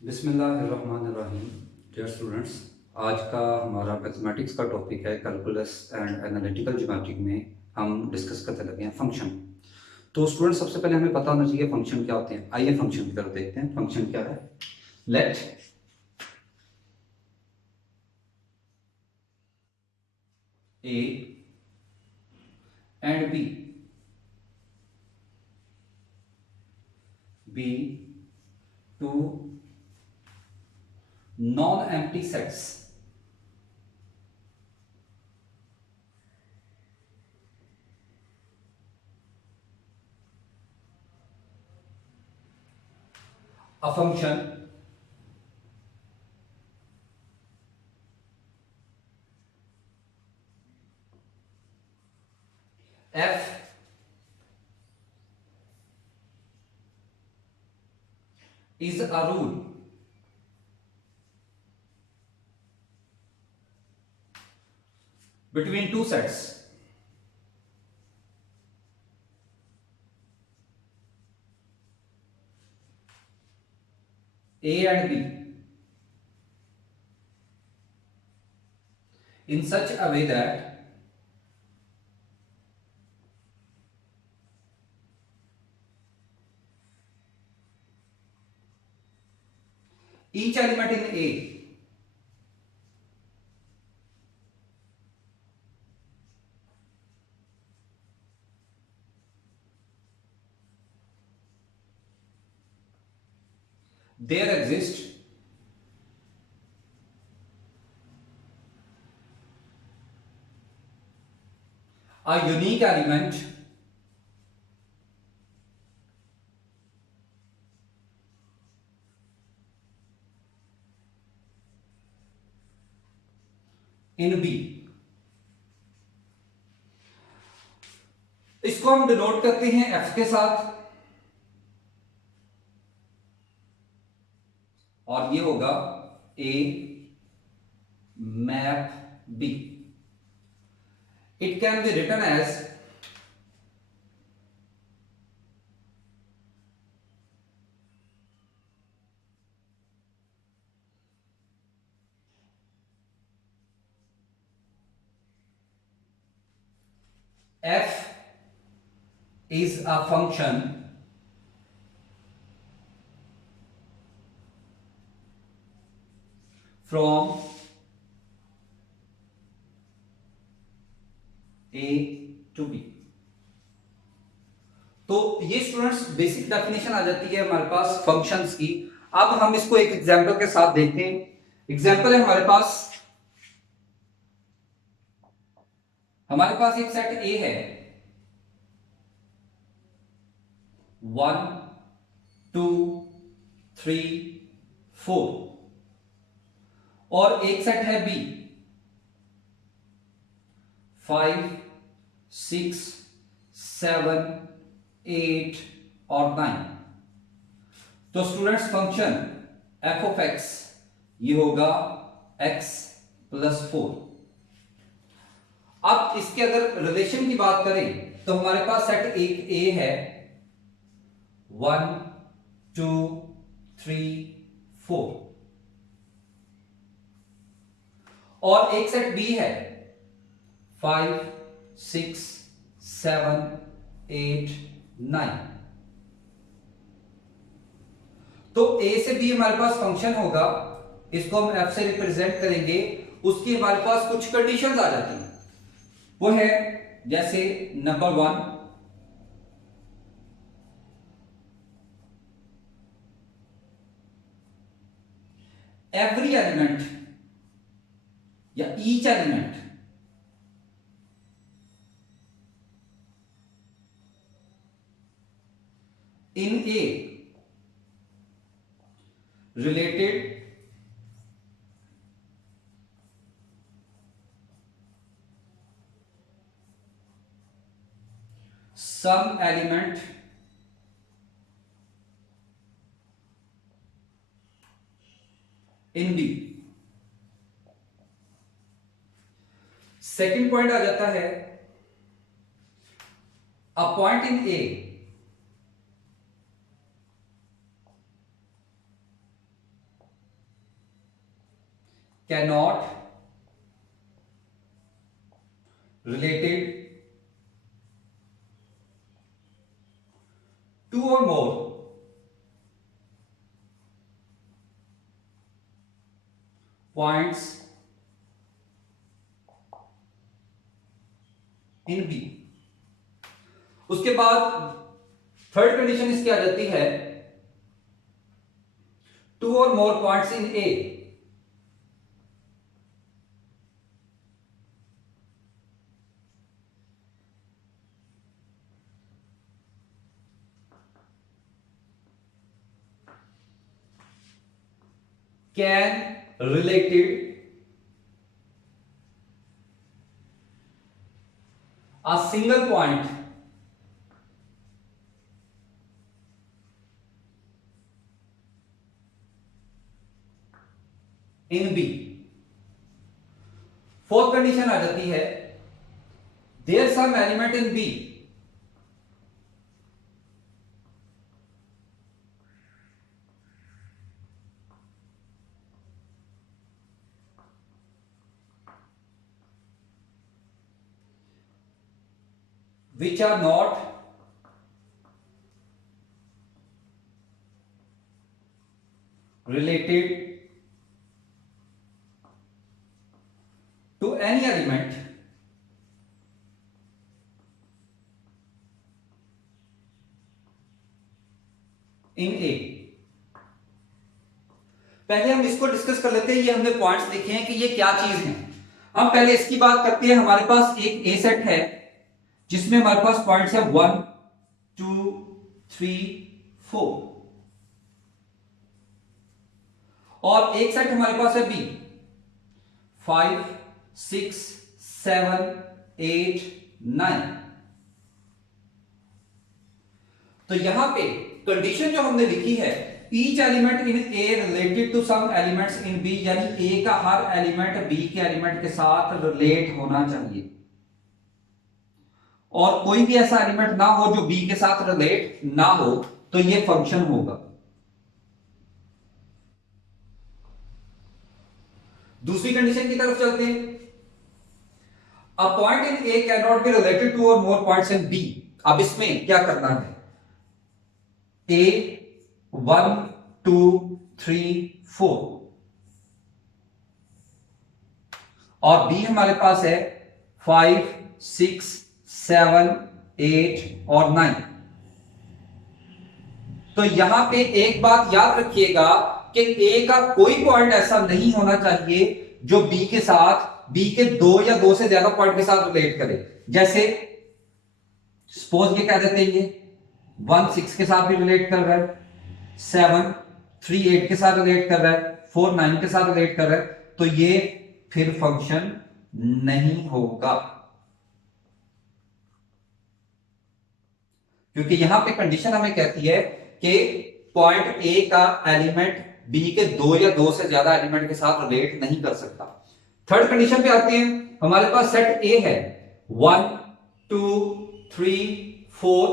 बिस्मिल्लाहिर्रहमानिर्रहीम। Dear students, आज का हमारा मैथमेटिक्स का टॉपिक है कैलकुलस एंड एनालिटिकल ज्योमेट्री में हम डिस्कस करते लगे हैं फंक्शन। तो स्टूडेंट, सबसे पहले हमें पता होना चाहिए फंक्शन क्या होते हैं। आइए फंक्शन की तरफ देखते हैं। फंक्शन क्या है। Let A and B two non empty sets a function f is a rule between two sets A and B in such a way that each element in A there exists a unique element in B। इसको हम denote करते हैं F के साथ, और ये होगा A map B। It can be written as F is a function from A to B। तो ये स्टूडेंट्स बेसिक डेफिनेशन आ जाती है हमारे पास फंक्शंस की। अब हम इसको एक एग्जांपल के साथ देखते हैं। एग्जांपल है हमारे पास एक सेट ए है 1 2 3 4, और एक सेट है बी 5 6 7 8 और 9। तो students function F of x ये होगा x प्लस 4। अब इसके अगर रिलेशन की बात करें तो हमारे पास सेट एक ए है 1 2 3 4, और एक सेट बी है 5 6 7 8 9। तो ए से बी हमारे पास फंक्शन होगा, इसको हम एफ से रिप्रेजेंट करेंगे। उसकी हमारे पास कुछ कंडीशंस आ जाती हैं। वो है जैसे नंबर 1, एवरी एलिमेंट या each element in A related some element in B। Second point आ जाता है a point in A cannot related two or more points in B। उसके बाद थर्ड कंडीशन इसकी आ जाती है टू और more points in A. can related a single point in B। Fourth condition आ जाती है there some element in B which are not related to any element in A। पहले हम इसको डिस्कस कर लेते हैं। ये हमने पॉइंट्स लिखे हैं कि ये क्या चीज है। हम पहले इसकी बात करते हैं। हमारे पास एक ए सेट है जिसमें हमारे पास पॉइंट्स है 1 2 3 4 और एक सेट हमारे पास है बी 5 6 7 8 9। तो यहां पे कंडीशन जो हमने लिखी है each element in A related to some elements in B, यानी ए का हर एलिमेंट बी के एलिमेंट के साथ रिलेट होना चाहिए और कोई भी ऐसा एलिमेंट ना हो जो बी के साथ रिलेट ना हो, तो ये फंक्शन होगा। दूसरी कंडीशन की तरफ चलते हैं। A point in A can not be related to और मोर पॉइंट्स इन बी। अब इसमें क्या करना है, ए 1 2 3 4 और बी हमारे पास है 5 6 7 8 और 9। तो यहां पे एक बात याद रखिएगा कि ए का कोई पॉइंट ऐसा नहीं होना चाहिए जो बी के साथ, बी के दो या दो से ज्यादा पॉइंट के साथ रिलेट करे। जैसे सपोज ये कह देते हैं ये 1 6 के साथ भी रिलेट कर रहा है, 7 3 8 के साथ रिलेट कर रहा है, 4 9 के साथ रिलेट कर रहा है, तो ये फिर फंक्शन नहीं होगा, क्योंकि यहां पे कंडीशन हमें कहती है कि पॉइंट ए का एलिमेंट बी के दो या दो से ज्यादा एलिमेंट के साथ रिलेट नहीं कर सकता। थर्ड कंडीशन पे आते हैं। हमारे पास सेट ए है 1 2 3 4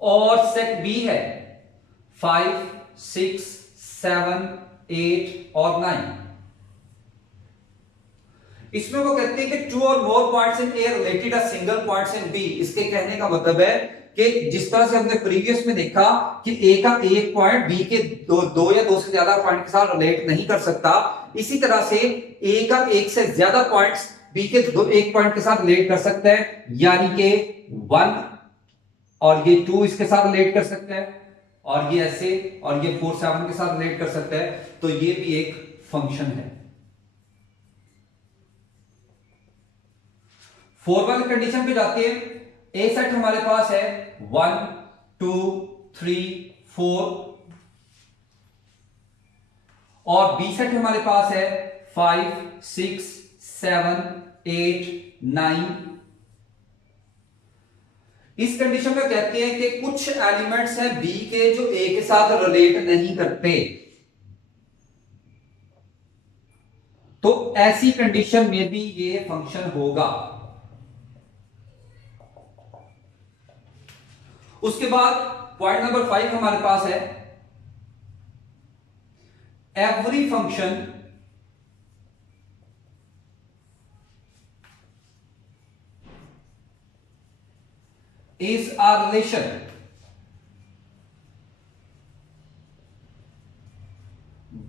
और सेट बी है 5 6 7 8 और 9। इसमें वो कहते हैं कि टू और more points in A related a single points in B. इसके कहने का मतलब है कि जिस तरह से हमने प्रीवियस में देखा कि ए का एक पॉइंट बी के दो या दो से ज्यादा पॉइंट के साथ रिलेट नहीं कर सकता, इसी तरह से ए का एक से ज्यादा पॉइंट्स बी के एक पॉइंट के साथ रिलेट कर सकता है, यानी कि 1 और ये 2 इसके साथ रिलेट कर सकता है और ये ऐसे और ये 4 7 के साथ रिलेट कर सकता है। तो ये भी एक फंक्शन है। 4 वाली कंडीशन पे जाते हैं। ए सेट हमारे पास है 1 2 3 4 और बी सेट हमारे पास है 5 6 7 8 9। इस कंडीशन में कहते हैं कि कुछ एलिमेंट्स हैं बी के जो ए के साथ रिलेट नहीं करते, तो ऐसी कंडीशन में भी ये फंक्शन होगा। उसके बाद पॉइंट नंबर 5 हमारे पास है every function is a relation,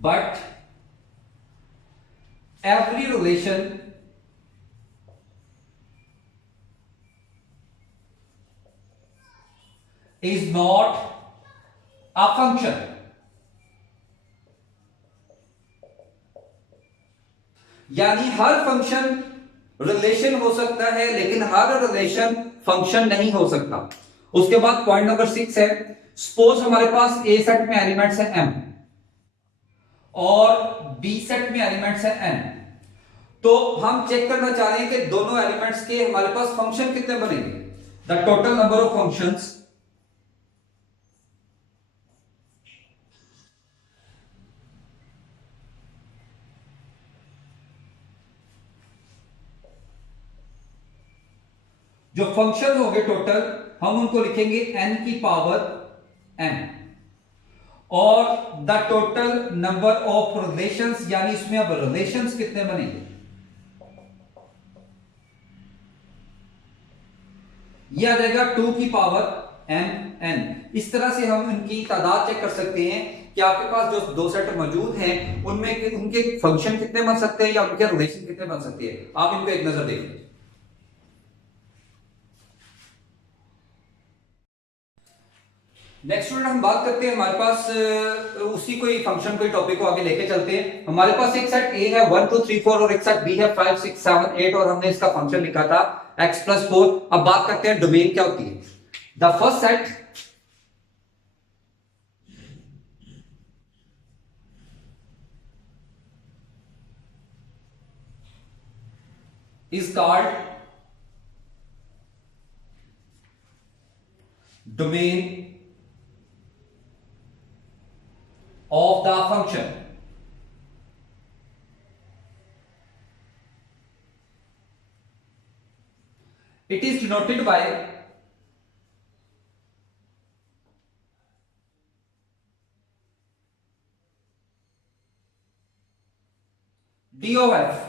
but every relation is not a function. यानी हर फंक्शन रिलेशन हो सकता है लेकिन हर रिलेशन फंक्शन नहीं हो सकता। उसके बाद पॉइंट नंबर 6 है, सपोज हमारे पास ए सेट में एलिमेंट्स है m और बी सेट में एलिमेंट्स है n, तो हम चेक करना चाह रहे हैं कि दोनों एलिमेंट्स के हमारे पास फंक्शन कितने बनेंगे। The total number of functions जो फंक्शन होंगे टोटल हम उनको लिखेंगे n की पावर n, और the total number of relations यानी इसमें अब रिलेशंस कितने बनेंगे, यह आ जाएगा 2 की पावर n। इस तरह से हम इनकी तादाद चेक कर सकते हैं कि आपके पास जो दो सेट मौजूद हैं उनमें उनके फंक्शन कितने बन सकते हैं या उनके रिलेशन कितने बन सकते हैं। आप इनको एक नजर देख लीजिए। नेक्स्ट स्टूडेंट हम बात करते हैं, हमारे पास उसी कोई फंक्शन कोई टॉपिक को आगे लेके चलते हैं। हमारे पास एक सेट ए है 1 2 3 4 और एक सेट बी है 5 6 7 8 और हमने इसका फंक्शन लिखा था x + 4। अब बात करते हैं डोमेन क्या होती है। The first set is called domain of the function। It is denoted by d of f।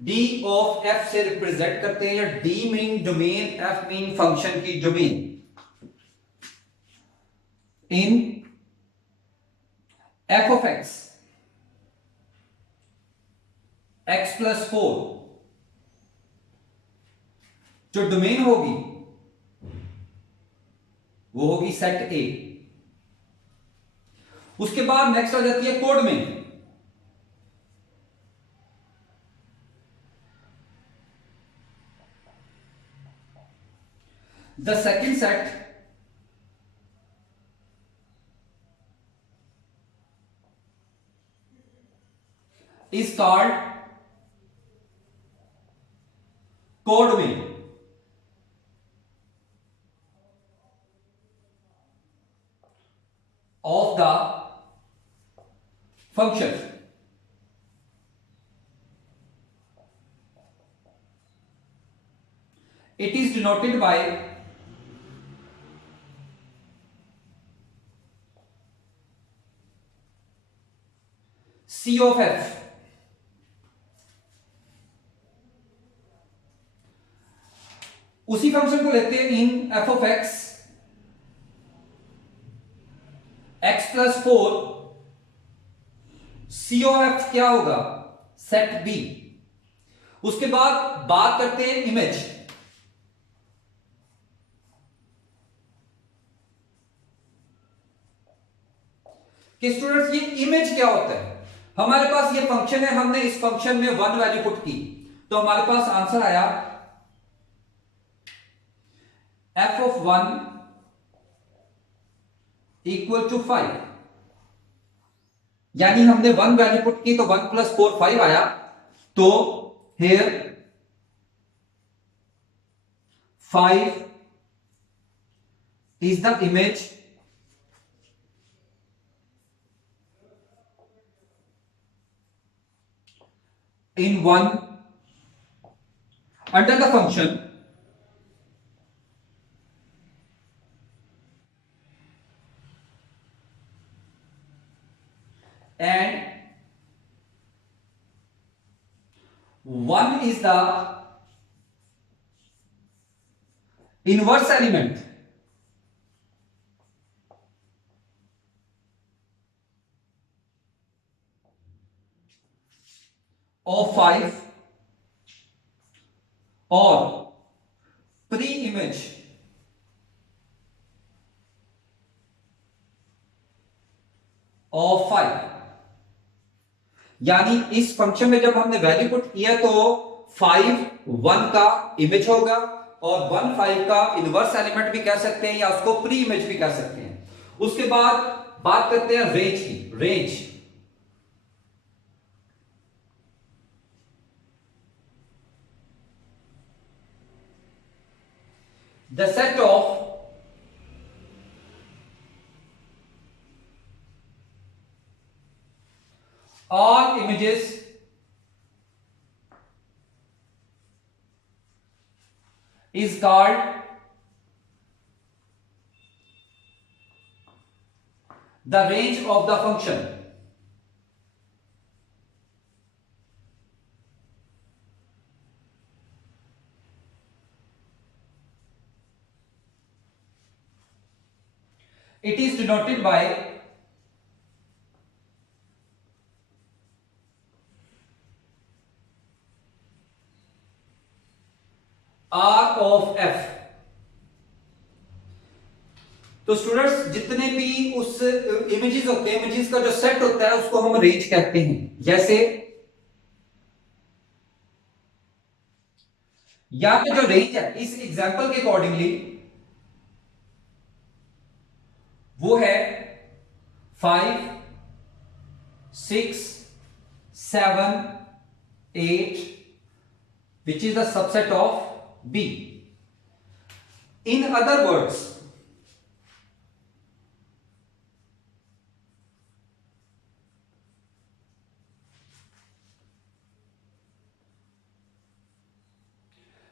d of f से रिप्रेजेंट करते हैं, या d mean domain, f mean function की domain. In f of x + 4 जो domain होगी वो होगी set ए। उसके बाद नेक्स्ट आ जाती है कोड में। The second set is called codomain of the function। It is denoted by C of f। उसी फंक्शन को लेते हैं इन f of x + 4 C of f क्या होगा, सेट b। उसके बाद बात करते हैं इमेज। कि स्टूडेंट्स ये इमेज क्या होता है। हमारे पास ये फंक्शन है, हमने इस फंक्शन में 1 वैल्यू पुट की तो हमारे पास आंसर आया f of 1 = 5। यानी हमने 1 वैल्यू पुट की तो 1 + 4 5 आया। तो here 5 is the image in 1 under the function and 1 is the inverse element of 5 or pre-image of 5। यानी इस फंक्शन में जब हमने वैल्यू पुट किया तो 5 1 का इमेज होगा और 1 5 का इनवर्स एलिमेंट भी कह सकते हैं या उसको प्री इमेज भी कह सकते हैं। उसके बाद बात करते हैं रेंज की। Range the set of all images is called the range of the function। It is denoted by R of F। तो स्टूडेंट्स जितने भी उस इमेजेस होते हैं, इमेजेस का जो सेट होता है उसको हम रेंज कहते हैं। जैसे यहां पे जो रेंज है इस एग्जांपल के अकॉर्डिंगली वो है 5 6 7 8 which is the subset of B। In other words,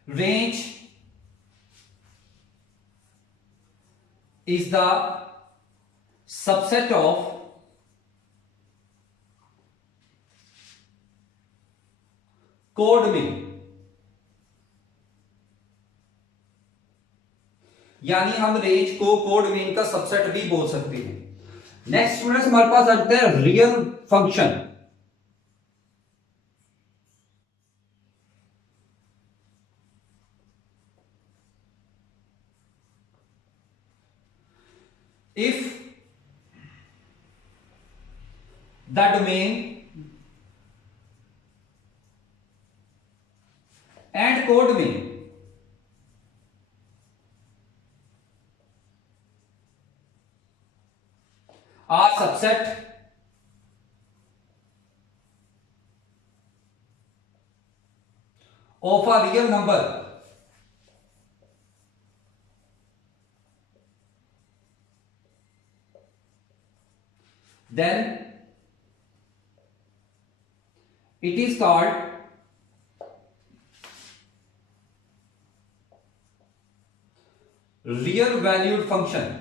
range is the subset of code में। यानी हम रेंज को कोड मीन का सबसेट भी बोल सकते हैं। नेक्स्ट स्टूडेंट्स हमारे पास आते हैं real function. If the domain and code में are subset of a real number, then it is called real valued function।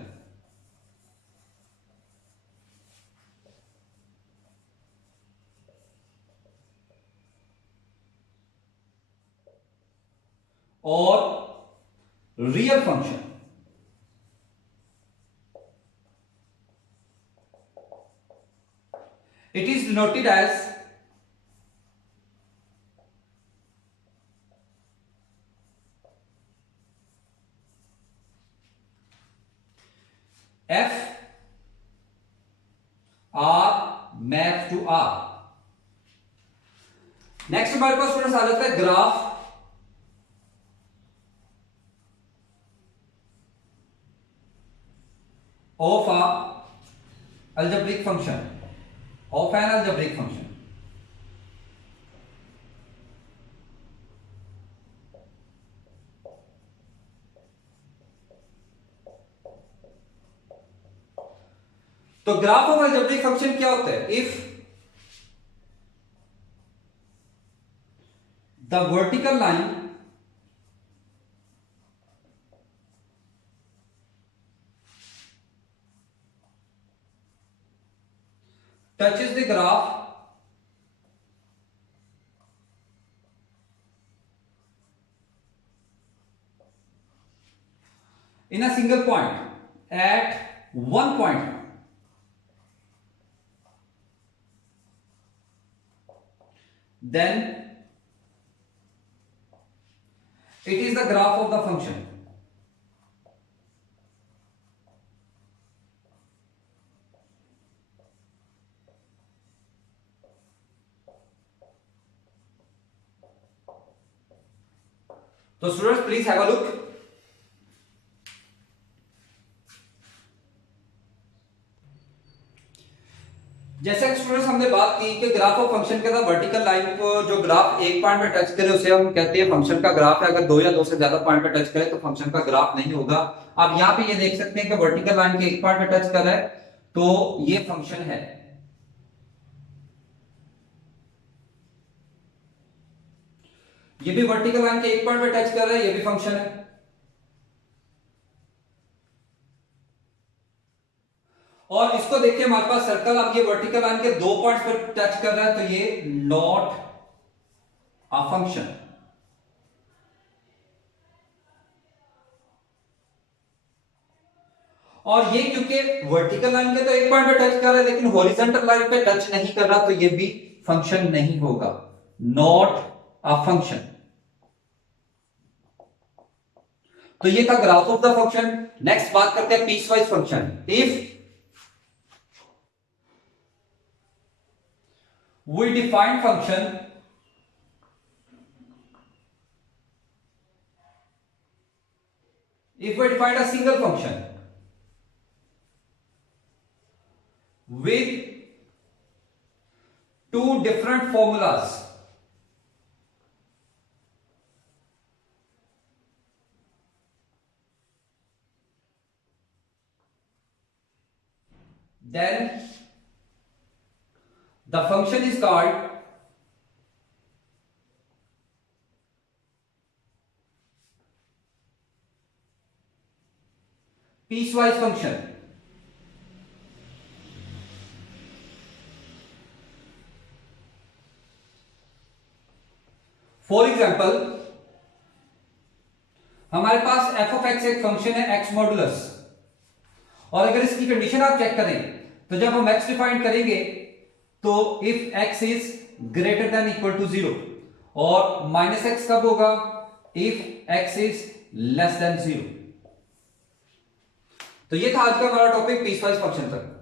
और real function. It is denoted as F R map to R। Next हमारे पास students आ जाता है graph of a algebraic function, of an algebraic function। तो graph of algebraic function क्या होता है? If the vertical line touches the graph in a single point at one point, then it is the graph of the function. So students, please have a look. जैसे students हमने बात की कि graph of function के अंदर vertical line को जो graph एक पॉइंट पे टच करे उसे हम कहते हैं फंक्शन का ग्राफ है। अगर दो या दो से ज्यादा पॉइंट पे टच करे तो फंक्शन का ग्राफ नहीं होगा। आप यहाँ पे ये देख सकते हैं कि वर्टिकल लाइन के एक पॉइंट पे टच कर रहा है तो ये फंक्शन है। ये भी वर्टिकल लाइन के एक पॉइंट पे टच कर रहा है, ये भी फंक्शन है। और इसको देखिए हमारे पास सर्कल, अब ये वर्टिकल लाइन के दो पॉइंट्स पर टच कर रहा है तो ये नॉट अ फंक्शन। और ये क्योंकि वर्टिकल लाइन के तो एक पॉइंट पे टच कर रहा है लेकिन हॉरिजॉन्टल लाइन पे टच नहीं कर रहा तो ये भी फंक्शन नहीं होगा, नॉट अ फंक्शन। तो ये था graph of the function. Next बात करते हैं piecewise function. If we define function if we define a single function with two different formulas, then the function is called piecewise function. For example हमारे पास f of x एक function है x modulus, और अगर इसकी condition आप check करें तो जब हम x डिफाइन करेंगे तो if x is greater than equal to 0 और माइनस एक्स कब होगा, if x is less than 0। तो ये था आज का हमारा टॉपिक पीसवाइज फंक्शन तक।